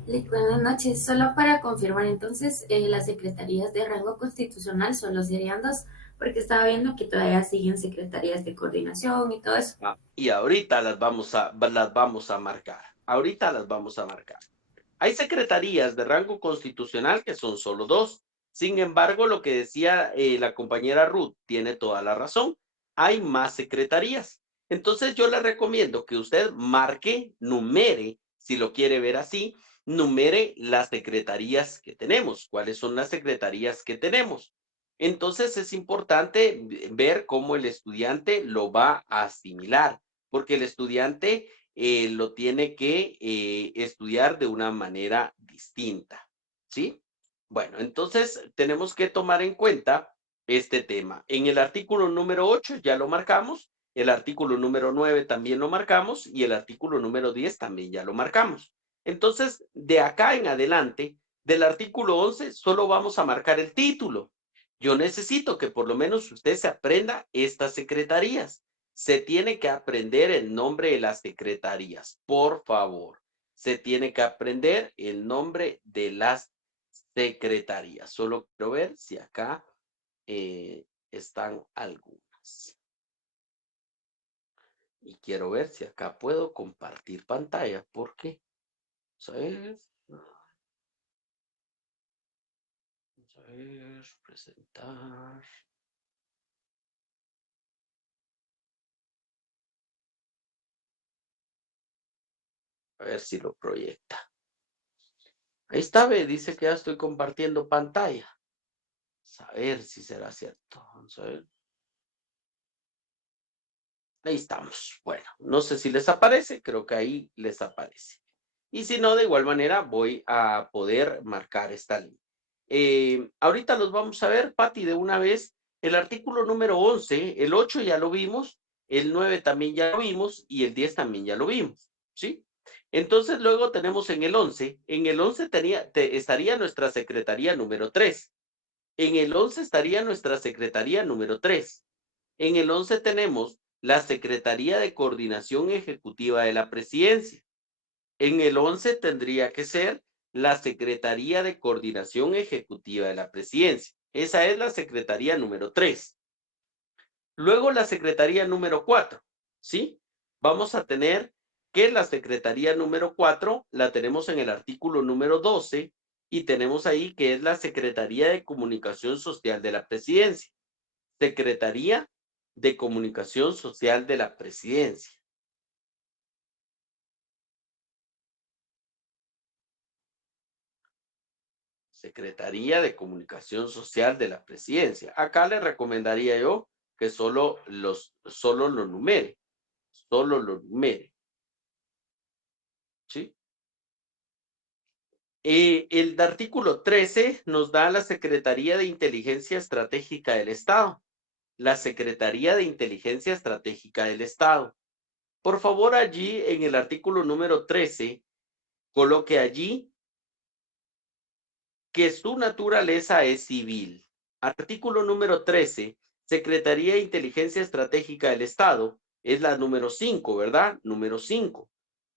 Buenas noches. Solo para confirmar, entonces, las secretarías de rango constitucional solo serían dos, porque estaba viendo que todavía siguen secretarías de coordinación y todo eso. Y ahorita las vamos a marcar. Ahorita las vamos a marcar. Hay secretarías de rango constitucional que son solo dos. Sin embargo, lo que decía la compañera Ruth tiene toda la razón. Hay más secretarías. Entonces yo le recomiendo que usted marque, numere, si lo quiere ver así, numere las secretarías que tenemos. ¿Cuáles son las secretarías que tenemos? Entonces es importante ver cómo el estudiante lo va a asimilar, porque el estudiante lo tiene que estudiar de una manera distinta, ¿sí? Bueno, entonces tenemos que tomar en cuenta este tema. En el artículo número 8 ya lo marcamos, el artículo número 9 también lo marcamos y el artículo número 10 también ya lo marcamos. Entonces, de acá en adelante, del artículo 11 solo vamos a marcar el título. Yo necesito que por lo menos usted se aprenda estas secretarías. Se tiene que aprender el nombre de las secretarías, por favor. Se tiene que aprender el nombre de las secretarías. Solo quiero ver si acá están algunas. Y quiero ver si acá puedo compartir pantalla. ¿Por qué? Vamos a ver, presentar. A ver si lo proyecta. Ahí está, ve, dice que ya estoy compartiendo pantalla. A ver si será cierto. Vamos a ver. Ahí estamos. Bueno, no sé si les aparece, creo que ahí les aparece. Y si no, de igual manera voy a poder marcar esta línea. Ahorita los vamos a ver, Pati, de una vez. El artículo número 11, el 8 ya lo vimos, el 9 también ya lo vimos y el 10 también ya lo vimos, ¿sí? Entonces luego tenemos en el 11 estaría nuestra secretaría número 3. En el 11 estaría nuestra secretaría número 3. En el 11 tenemos la Secretaría de Coordinación Ejecutiva de la Presidencia. En el 11 tendría que ser la Secretaría de Coordinación Ejecutiva de la Presidencia. Esa es la Secretaría número 3. Luego la Secretaría número 4, ¿sí? Vamos a tener que la Secretaría número 4 la tenemos en el artículo número 12 y tenemos ahí que es la Secretaría de Comunicación Social de la Presidencia. Secretaría de Comunicación Social de la Presidencia. Secretaría de Comunicación Social de la Presidencia. Acá le recomendaría yo que solo lo numere. Solo lo numere. ¿Sí? El artículo 13 nos da la Secretaría de Inteligencia Estratégica del Estado. La Secretaría de Inteligencia Estratégica del Estado. Por favor, allí en el artículo número 13, coloque allí que su naturaleza es civil. Artículo número 13, Secretaría de Inteligencia Estratégica del Estado, es la número 5, ¿verdad? Número 5.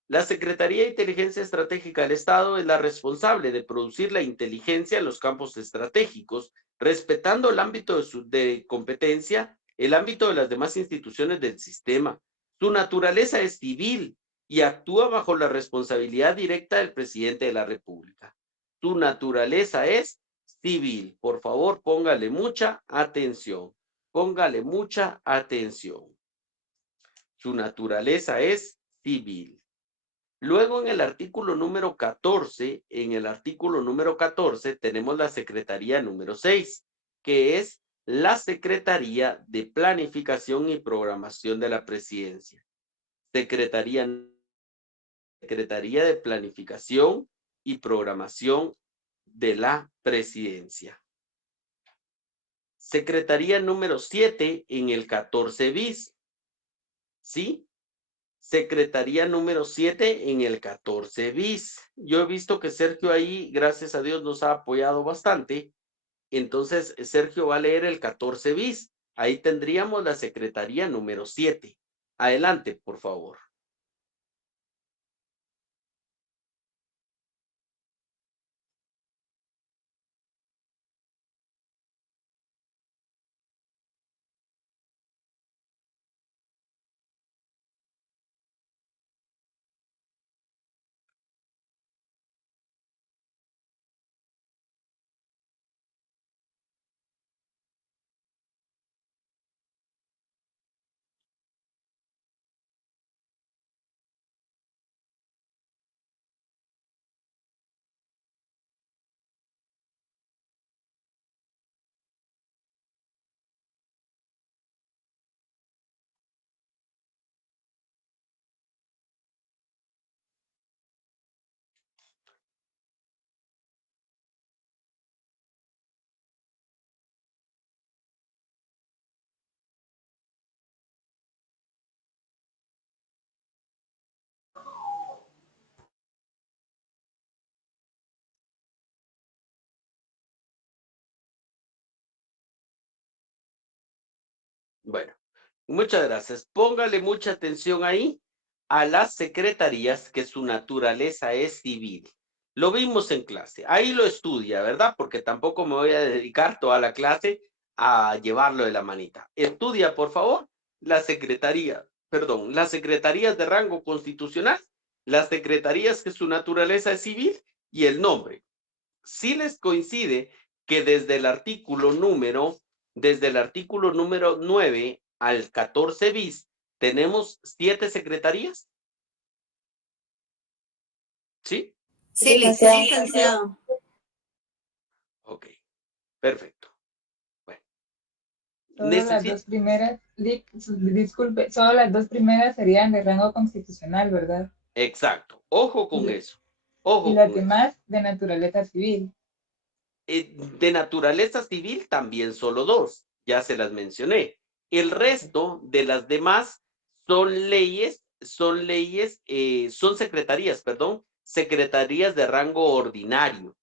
La Secretaría de Inteligencia Estratégica del Estado es la responsable de producir la inteligencia en los campos estratégicos, respetando el ámbito de competencia, el ámbito de las demás instituciones del sistema. Su naturaleza es civil y actúa bajo la responsabilidad directa del presidente de la República. Su naturaleza es civil. Por favor, póngale mucha atención. Póngale mucha atención. Su naturaleza es civil. Luego en el artículo número 14, tenemos la Secretaría número 6, que es la Secretaría de Planificación y Programación de la Presidencia. Secretaría de Planificación y Programación de la Presidencia. Secretaría número 7 en el 14 bis. ¿Sí? Secretaría número 7 en el 14 bis. Yo he visto que Sergio ahí, gracias a Dios, nos ha apoyado bastante. Entonces, Sergio va a leer el 14 bis. Ahí tendríamos la Secretaría número 7. Adelante, por favor. Bueno, muchas gracias. Póngale mucha atención ahí a las secretarías que su naturaleza es civil. Lo vimos en clase. Ahí lo estudia, ¿verdad? Porque tampoco me voy a dedicar toda la clase a llevarlo de la manita. Estudia, por favor, las secretarías de rango constitucional, las secretarías que su naturaleza es civil y el nombre. Sí les coincide que desde el artículo número 9 al 14 bis, tenemos 7 secretarías. ¿Sí? Sí, licenciado. Ok, perfecto. Bueno. Solo las dos primeras, disculpe, solo las dos primeras serían de rango constitucional, ¿verdad? Exacto. Ojo con eso. Ojo y las demás de naturaleza civil. De naturaleza civil también solo 2, ya se las mencioné. El resto de las demás son secretarías de rango ordinario,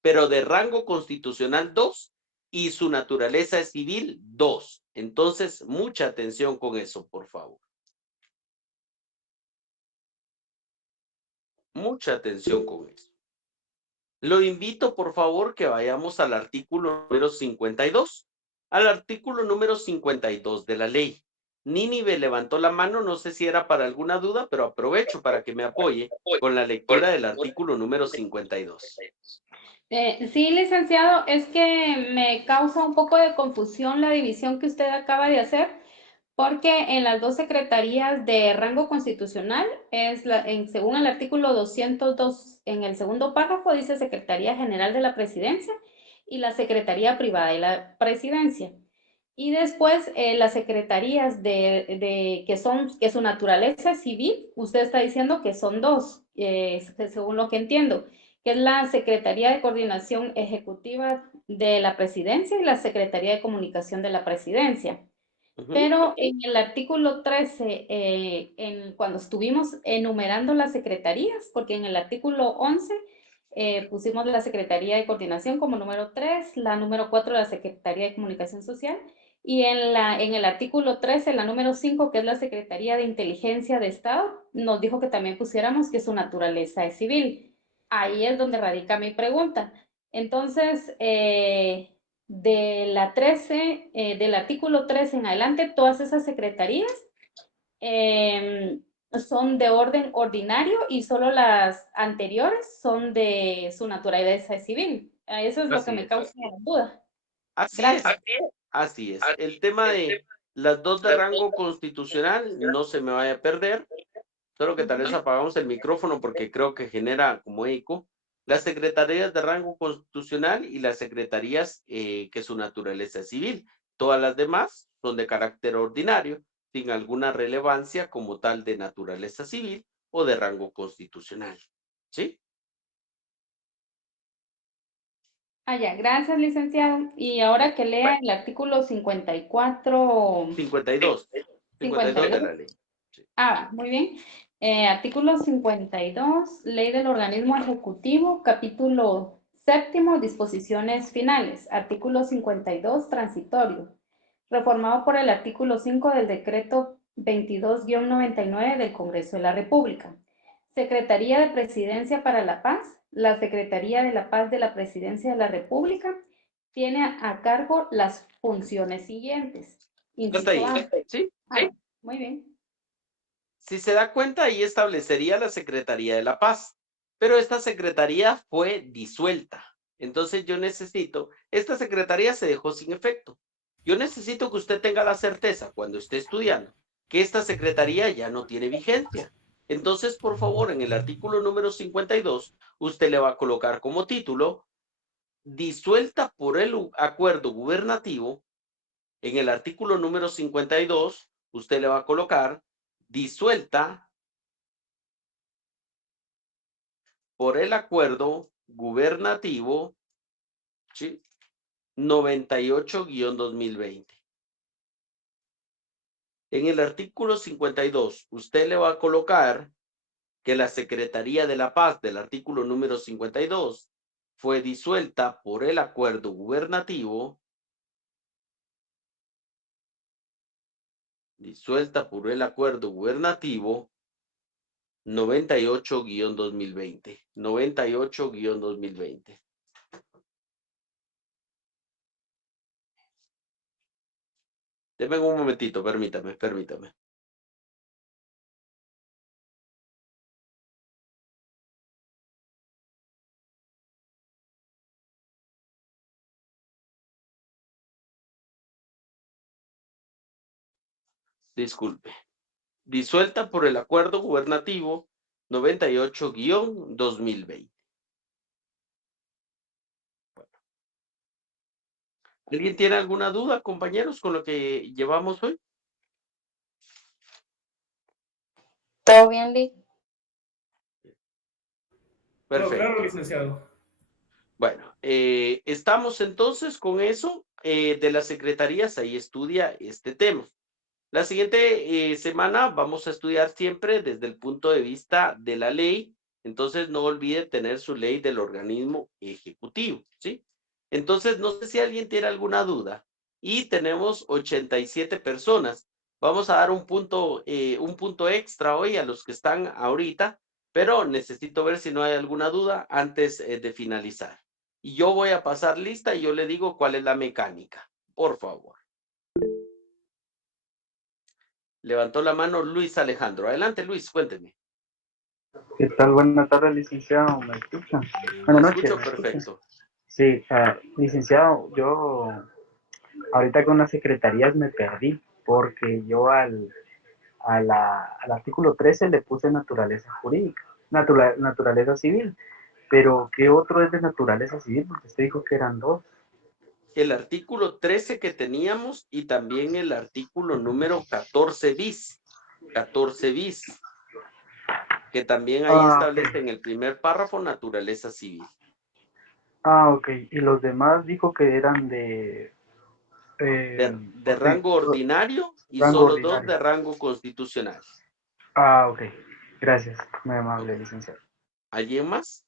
pero de rango constitucional 2 y su naturaleza es civil 2. Entonces, mucha atención con eso, por favor. Mucha atención con eso. Lo invito, por favor, que vayamos al artículo número 52. Al artículo número 52 de la ley. Nínive levantó la mano, no sé si era para alguna duda, pero aprovecho para que me apoye con la lectura del artículo número 52. Sí, licenciado, es que me causa un poco de confusión la división que usted acaba de hacer, porque en las dos secretarías de rango constitucional, según el artículo 202, en el segundo párrafo dice Secretaría General de la Presidencia y la Secretaría Privada de la Presidencia. Y después las secretarías que su naturaleza civil, usted está diciendo que son 2, según lo que entiendo, que es la Secretaría de Coordinación Ejecutiva de la Presidencia y la Secretaría de Comunicación de la Presidencia. Pero en el artículo 13, cuando estuvimos enumerando las secretarías, porque en el artículo 11 pusimos la Secretaría de Coordinación como número 3, la número 4 la Secretaría de Comunicación Social, y en el artículo 13, la número 5, que es la Secretaría de Inteligencia de Estado, nos dijo que también pusiéramos que su naturaleza es civil. Ahí es donde radica mi pregunta. Entonces, de la 13, del artículo 13 en adelante, todas esas secretarías son de orden ordinario y solo las anteriores son de su naturaleza civil. Eso es lo que me causa duda. Así Gracias. es, así es. El tema de las dos de rango constitucional no se me vaya a perder. Solo que tal vez apagamos el micrófono porque creo que genera como eco. Las secretarías de rango constitucional y las secretarías que su naturaleza es civil. Todas las demás son de carácter ordinario, sin alguna relevancia como tal de naturaleza civil o de rango constitucional. ¿Sí? Ya, gracias, licenciado. Y ahora que lea el artículo 54. 52 de la ley. Sí. Muy bien. Artículo 52, Ley del Organismo Ejecutivo, capítulo 7, disposiciones finales. Artículo 52, transitorio. Reformado por el artículo 5 del decreto 22-99 del Congreso de la República. Secretaría de Presidencia para la Paz. La Secretaría de la Paz de la Presidencia de la República tiene a cargo las funciones siguientes. Hasta ahí. ¿Sí? Muy bien. Si se da cuenta, ahí establecería la Secretaría de la Paz, pero esta secretaría fue disuelta. Entonces yo necesito, esta secretaría se dejó sin efecto. Yo necesito que usted tenga la certeza cuando esté estudiando que esta secretaría ya no tiene vigencia. Entonces, por favor, en el artículo número 52, usted le va a colocar como título, disuelta por el acuerdo gubernativo. En el artículo número 52, usted le va a colocar, disuelta por el acuerdo gubernativo, ¿sí? 98-2020. En el artículo 52, usted le va a colocar que la Secretaría de la Paz del artículo número 52 fue disuelta por el acuerdo gubernativo, 98-2020. 98-2020. Deme un momentito, permítame. Disculpe. Disuelta por el acuerdo gubernativo 98-2020. Bueno. ¿Alguien tiene alguna duda, compañeros, con lo que llevamos hoy? ¿Todo bien, Lee? Perfecto. Claro, licenciado. Bueno, estamos entonces con eso de las secretarías, ahí estudia este tema. La siguiente semana vamos a estudiar siempre desde el punto de vista de la ley, entonces no olvide tener su ley del organismo ejecutivo, ¿sí? Entonces, no sé si alguien tiene alguna duda y tenemos 87 personas. Vamos a dar un punto extra hoy a los que están ahorita, pero necesito ver si no hay alguna duda antes de finalizar. Y yo voy a pasar lista y yo le digo cuál es la mecánica, por favor. Levantó la mano Luis Alejandro. Adelante, Luis, cuénteme. ¿Qué tal? Buenas tardes, licenciado. ¿Me escuchan? Buenas noches. Escucho perfecto. Sí, licenciado, yo ahorita con las secretarías me perdí porque yo al artículo 13 le puse naturaleza jurídica, naturaleza civil, pero ¿qué otro es de naturaleza civil? Porque usted dijo que eran dos. El artículo 13 que teníamos y también el artículo número 14 bis, que también ahí establece en el primer párrafo naturaleza civil. Ok. Y los demás dijo que eran de rango ordinario y solo dos de rango constitucional. Ok. Gracias. Muy amable, licenciado. ¿Alguien más?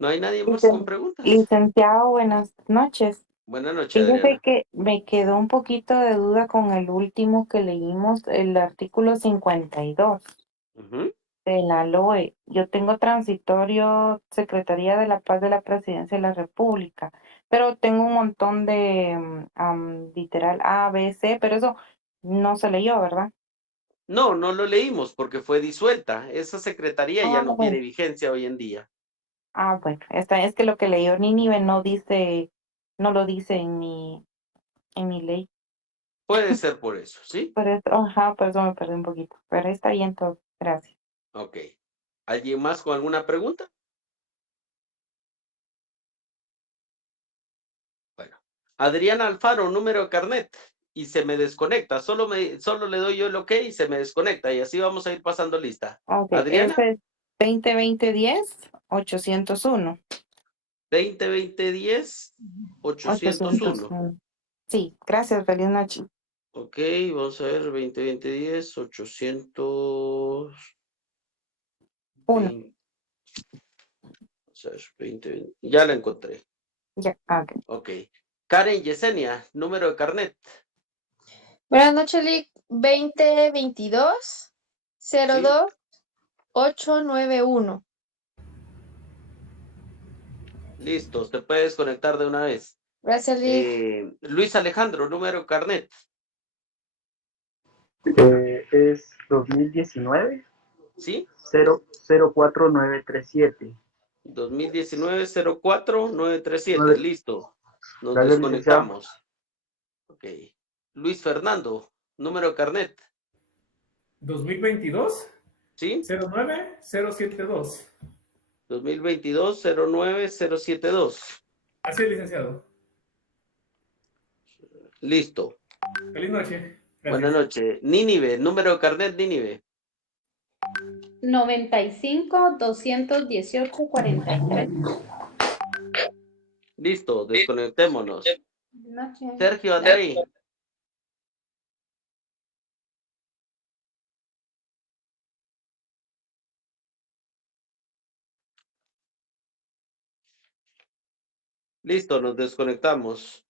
¿No hay nadie más con preguntas? Licenciado, buenas noches. Buenas noches, Fíjese Adriana. que me quedó un poquito de duda con el último que leímos, el artículo 52. de la LOE. Yo tengo transitorio Secretaría de la Paz de la Presidencia de la República, pero tengo un montón de literal A, B, C, pero eso no se leyó, ¿verdad? No, no lo leímos porque fue disuelta. Esa secretaría ya no tiene Bueno. vigencia hoy en día. Bueno, es que lo que leyó Nínive no dice, no lo dice en mi ley. Puede ser por eso, ¿sí? Por eso me perdí un poquito, pero está bien todo, gracias. Ok. ¿Alguien más con alguna pregunta? Bueno. Adriana Alfaro, número de carnet. Y se me desconecta. Solo le doy yo el ok y se me desconecta. Y así vamos a ir pasando lista. Ok, Adriana. ese es 2020-10-801. 2020-10, 801. 801. Sí, gracias, feliz noche. Ok, vamos a ver, 2020-10, 800. 1. Vamos a ver, 20. Ya la encontré. Ya, ok. Ok. Karen Yesenia, número de carnet. Buenas noches, Lick. 2022-02-891. Listo, te puedes conectar de una vez. Gracias, Lick. Luis Alejandro, número de carnet. Es 2019. ¿Sí? 04937. 2019-04-937. Listo. Nos Gracias, desconectamos. Ok. Luis Fernando, número de carnet. 2022. ¿Sí? 09072. 2022-09072. Así es, licenciado. Listo. Feliz noche. Gracias. Buenas noches. Nínive, número de carnet Nínive. 95-218-43. Listo, desconectémonos. Buenas noches. Sergio Andrei. Listo, nos desconectamos.